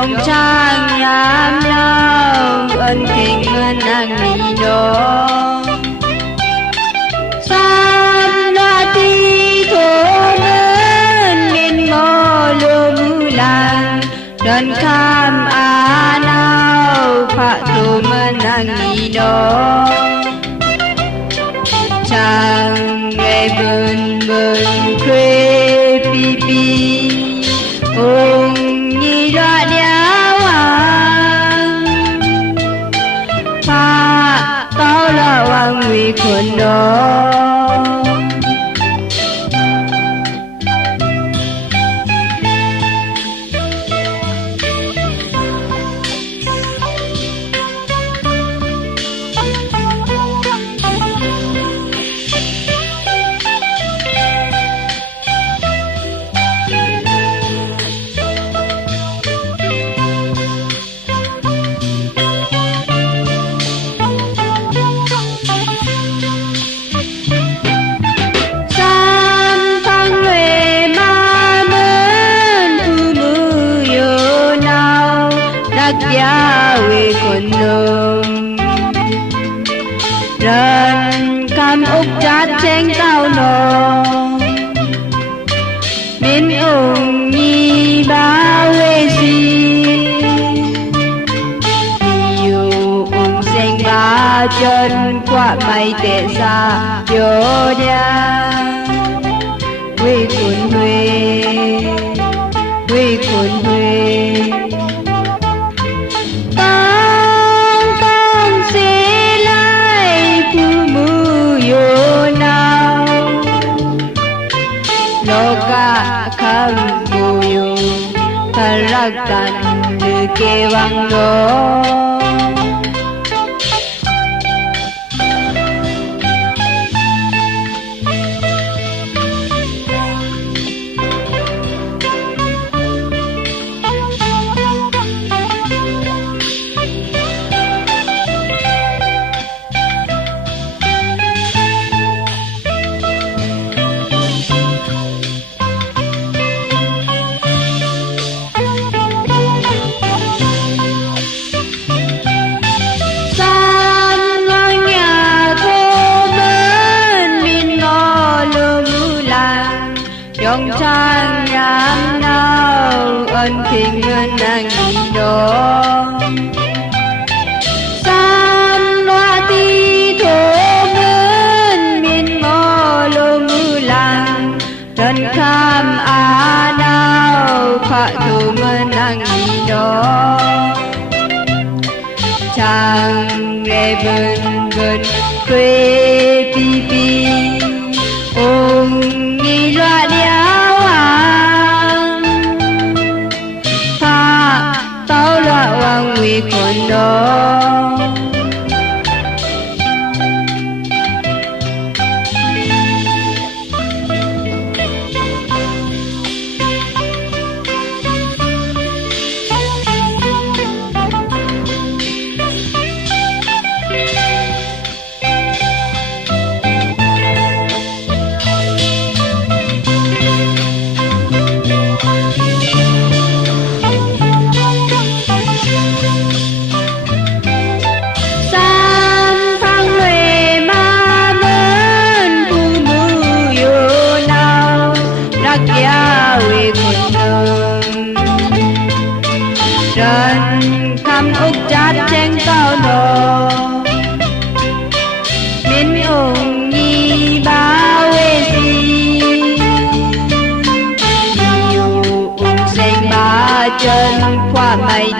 Yong chang yam lâu Ân kinh ngân năng đi đó San ra ti thổ ngân Nên mò lô mưu làng. Đơn kham á nào Phạ tù mân năng đi đó Chàng nghe bơn bơn khuyên kami kondong về con đường Ran cam úc chát chén cao nô Min ung nhi ba we si. Yêu ung sen ba chân qua mây tệ xa Yo đê gusta la cante que bandón. Dòng trang nhám nào ân kinh ngân nàng Nhìn Đó San loa ti thô bên min ngô ngư làng. Trần kham á nào phạ thổ ngân nàng Nhìn Đó Chàng Nghe vân con no chân qua mây